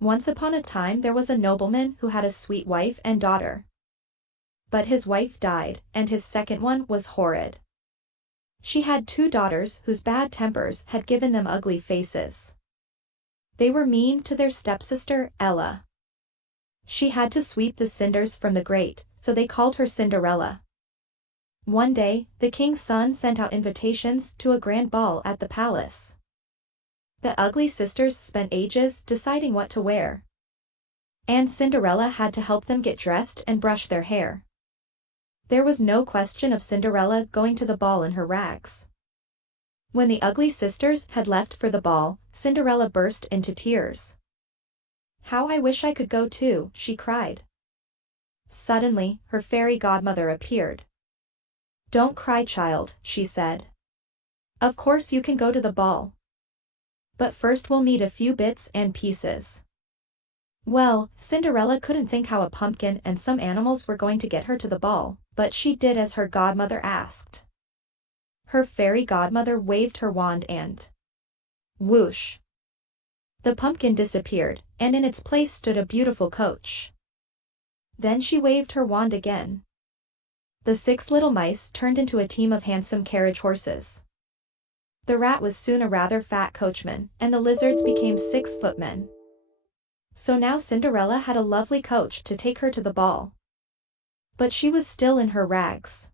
Once upon a time there was a nobleman who had a sweet wife and daughter. But his wife died, and his second one was horrid. She had two daughters whose bad tempers had given them ugly faces. They were mean to their stepsister, Ella. She had to sweep the cinders from the grate, so they called her Cinderella. One day, the king's son sent out invitations to a grand ball at the palace. The ugly sisters spent ages deciding what to wear. And Cinderella had to help them get dressed and brush their hair. There was no question of Cinderella going to the ball in her rags. When the ugly sisters had left for the ball, Cinderella burst into tears. "How I wish I could go too," she cried. Suddenly, her fairy godmother appeared. "Don't cry, child," she said. "Of course you can go to the ball. But first we'll need a few bits and pieces." Well, Cinderella couldn't think how a pumpkin and some animals were going to get her to the ball, but she did as her godmother asked. Her fairy godmother waved her wand and whoosh! The pumpkin disappeared, and in its place stood a beautiful coach. Then she waved her wand again. The 6 little mice turned into a team of handsome carriage horses. The rat was soon a rather fat coachman, and the lizards became 6 footmen. So now Cinderella had a lovely coach to take her to the ball. But she was still in her rags.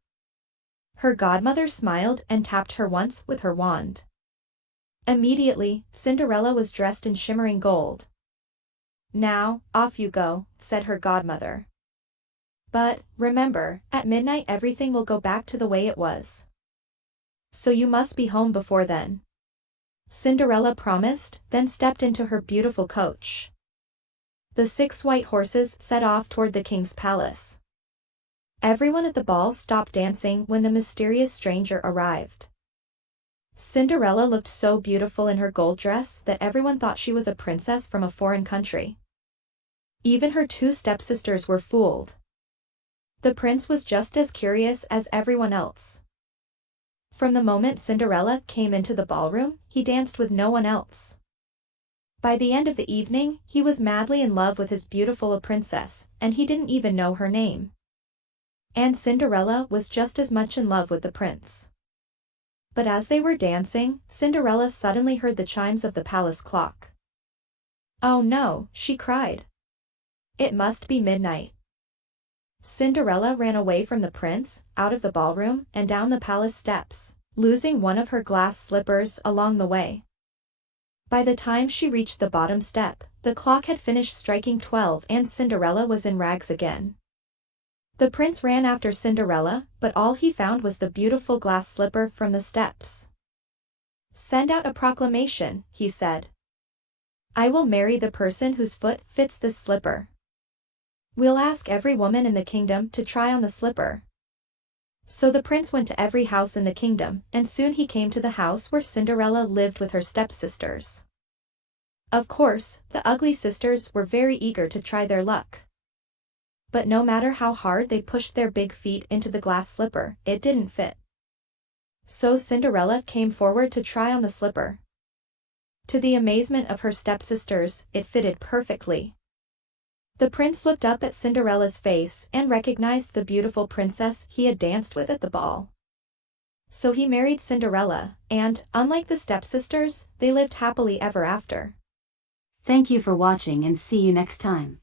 Her godmother smiled and tapped her once with her wand. Immediately, Cinderella was dressed in shimmering gold. "Now, off you go," said her godmother. "But, remember, at midnight everything will go back to the way it was. So you must be home before then." Cinderella promised, then stepped into her beautiful coach. The 6 white horses set off toward the king's palace. Everyone at the ball stopped dancing when the mysterious stranger arrived. Cinderella looked so beautiful in her gold dress that everyone thought she was a princess from a foreign country. Even her 2 stepsisters were fooled. The prince was just as curious as everyone else. From the moment Cinderella came into the ballroom, he danced with no one else. By the end of the evening, he was madly in love with his beautiful princess, and he didn't even know her name. And Cinderella was just as much in love with the prince. But as they were dancing, Cinderella suddenly heard the chimes of the palace clock. "Oh no," she cried. "It must be midnight." Cinderella ran away from the prince, out of the ballroom, and down the palace steps, losing one of her glass slippers along the way. By the time she reached the bottom step, the clock had finished striking 12 and Cinderella was in rags again. The prince ran after Cinderella, but all he found was the beautiful glass slipper from the steps. "Send out a proclamation," he said. "I will marry the person whose foot fits this slipper. We'll ask every woman in the kingdom to try on the slipper." So the prince went to every house in the kingdom, and soon he came to the house where Cinderella lived with her stepsisters. Of course, the ugly sisters were very eager to try their luck. But no matter how hard they pushed their big feet into the glass slipper, it didn't fit. So Cinderella came forward to try on the slipper. To the amazement of her stepsisters, it fitted perfectly. The prince looked up at Cinderella's face and recognized the beautiful princess he had danced with at the ball. So he married Cinderella, and, unlike the stepsisters, they lived happily ever after. Thank you for watching and see you next time.